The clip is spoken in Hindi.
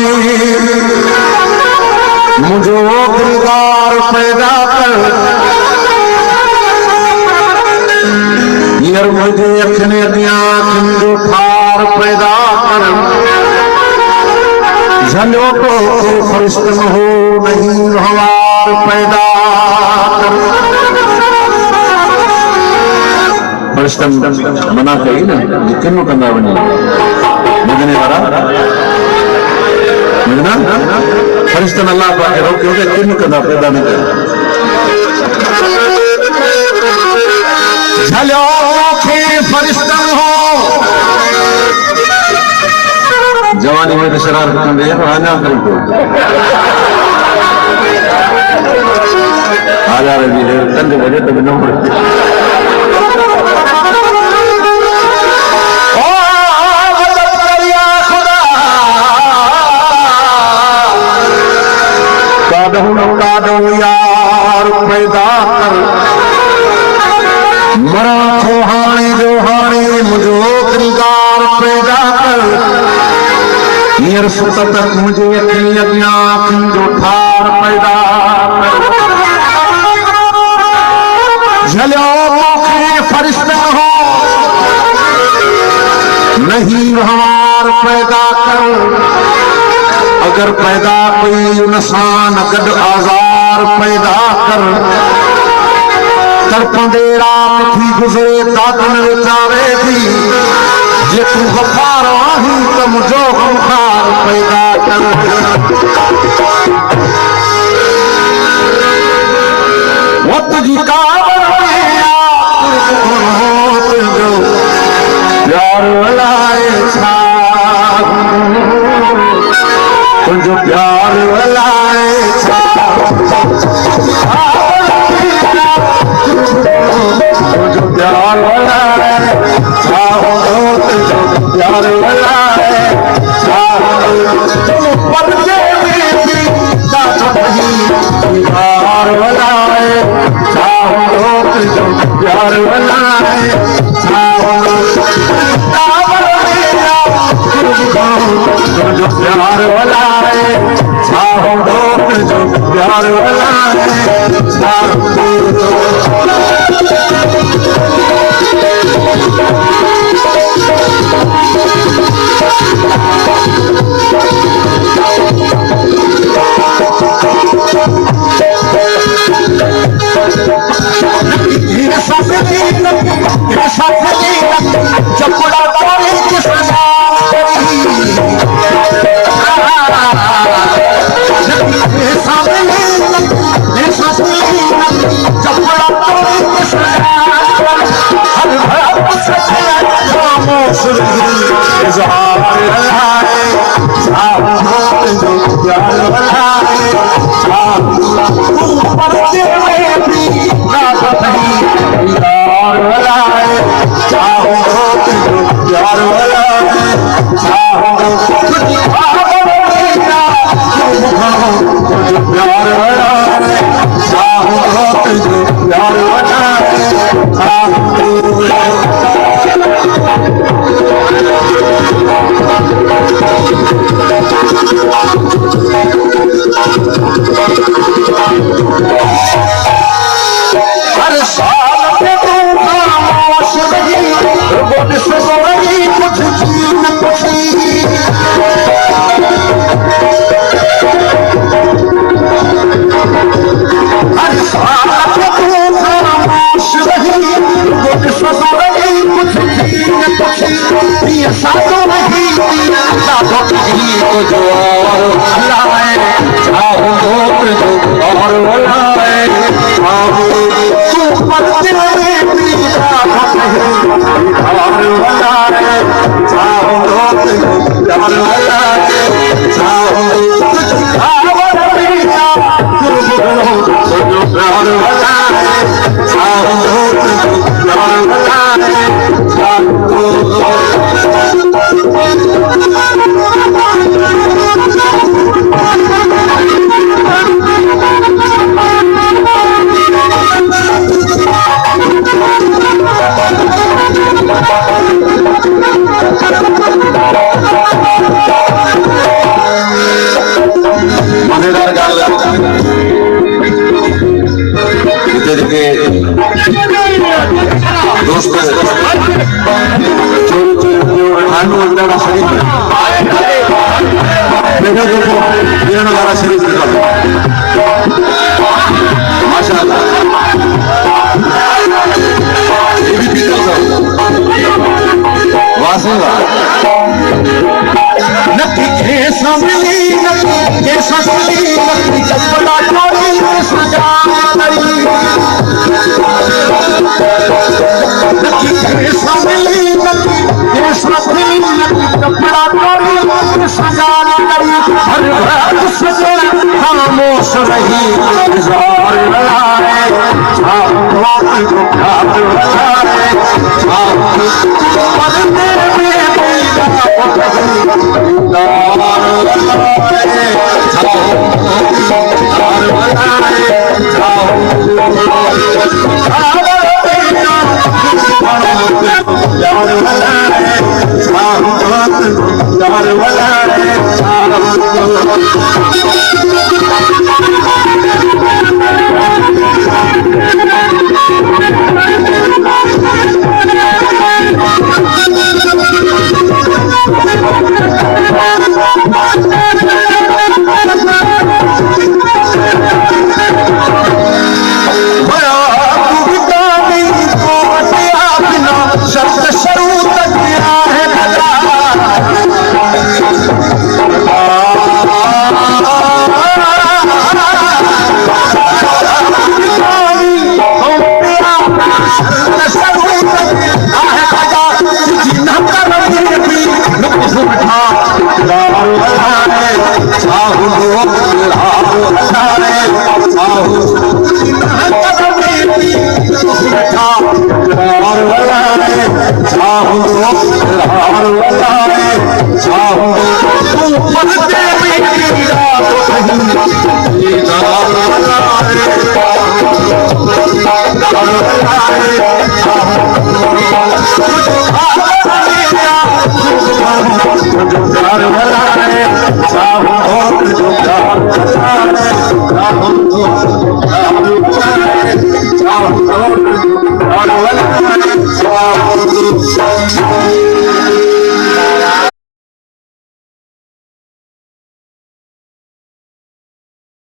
हाणे मुझो दिलदार पैदा कर हींअर मुझे अखियुनि अॻियां तुंहिंजो ठार पैदा कर झलियो को फरिश्तन हो नहीं हवार पैदा कर फरिश्तन मना कई न किन कंदा वञे ॿुधने वारा फरिश्तन अल्लाह पाक खे रोकियो कि किन कंदा पैदा न कयो झलियो खे फरिश्तन हो जवानी में तो शरारत कंदे अञा करी थो हाज़ार जी कंद वजे त बिनो यार पैदा कर मरा थो हाणे जो हाणे मुझो दिलदार पैदा कर हींअर सुत तक मुझे अखियुनि अॻियां तुंहिंजो ठार पैदा कर झलियो मूंखे फरिश्तन हो नहीं हवार पैदा कर अगर पैदा कोई इंसान गड आजार पैदा कर तरपंदे रात थी गुजरे दादन विचारे थी जे तू गफ़ार आहीं त मुझो गमखार पैदा कर वक्त जी कावर में तुंहिंजो प्यार वलाए छा तुझो प्यार वलाए तुझो प्यार वलाए तुझो प्यार वलाए पर्दे में भी प्यार वलाए तुझो प्यार वलाए तुझो प्यार वलाए तुझो प्यार वलाए चपड़ा तोरी किसना जो लाइन उल्टा शरीफ देखो देखो ये नजारा शरीफ निकालो माशाल्लाह ये भी पीता सर वासेगा नक्की खेसा मिली नक्की खेसा मिली नक्की चपला चोरी सजा करी नक्की खेसा मिली नक्की खेसा मिली नक्की चपला चोरी सजा करी हर रात सजे खामोश रही इंतजार लगाए छाप को खाप लगाए छाप मरने में